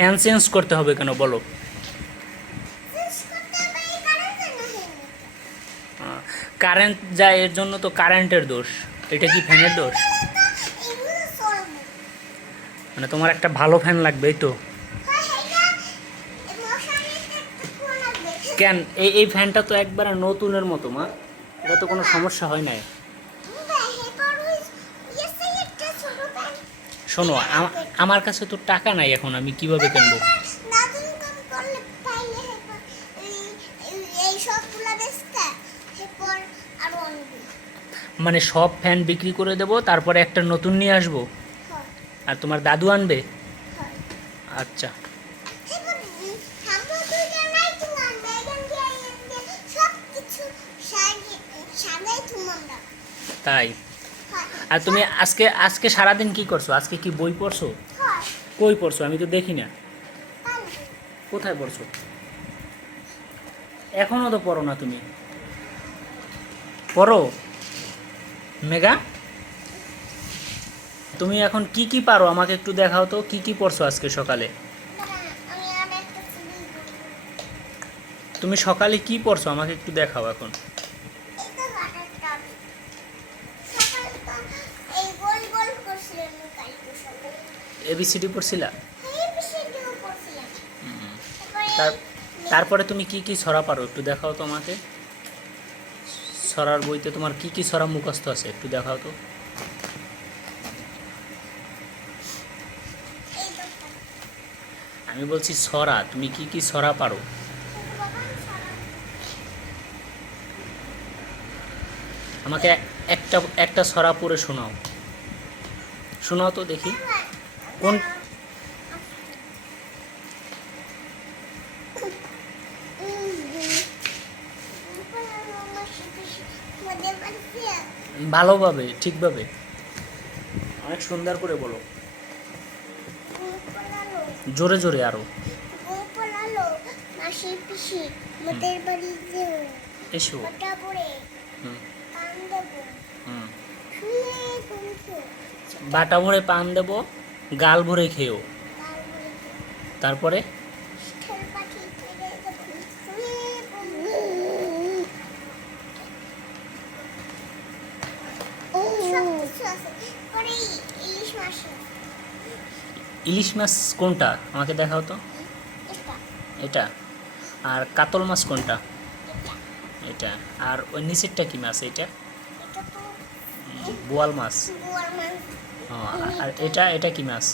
Fan change করতে হবে কেন বলো? কারেন্ট যায় এর জন্য তো কারেন্টের দোষ। এটা কি ফ্যানের দোষ? মানে তোমার একটা ভালো ফ্যান লাগবে এই তো কেন? এই এই ফ্যানটা তো একবারে নতুনের মতো মা। এটা তো কোনো সমস্যা হয় নাই। শোনো আম- আমার কাছে তো টাকা নাই এখন আমি কীভাবে কিনবো? মানে সব ফ্যান বিক্রি করে দেবো তারপরে একটা নতুন নিয়ে আসব? আর তোমার দাদু আনবে? আচ্ছা। তাই? আর তুমি আজকে আজকে সারাদিন কি করছ? আজকে কি বই পড়ছো? কই পড়ছো? আমি তো দেখি না। কোথায় পড়ছো? এখনও তো পড়ো না তুমি। পড়ো? মেগা তুমি এখন কি কি পারো? আমাকে একটু দেখাও তো, কি কি পড়ছো আজকে সকালে? তুমি সকালে কি পড়ছো? আমাকে একটু দেখাও এখন এই গোল গোল করছিলেন কালকে সকালে এবিসিডি পড়ছিলা? তারপরে তুমি কি কি ছড়া পারো? একটু দেখাও তো আমাকে ছড়ার বইতে তোমার কি কি ছড়া মুখস্থ আছে? একটু দেখাও তো। আমি বলছি ছড়া তুমি কি কি ছড়া পারো? আমাকে একটা একটা ছড়া পড়ে শোনাও। শোনাও তো দেখি। কোন ভালোভাবে, ঠিকভাবে। অনেক সুন্দর করে বলো। জোরে জোরে আরও। এসো। বাটা ভরে পান দেবো। গাল ভরে খেয়েও। তারপরে? ইলিশ মাছ কোনটা? আমাকে দেখাও তো। এটা? আর কাতল মাছ কোনটা? এটা। আর ওই নিচেরটা কি মাছ এটা বোয়াল মাছ। এটা এটা কি মাছ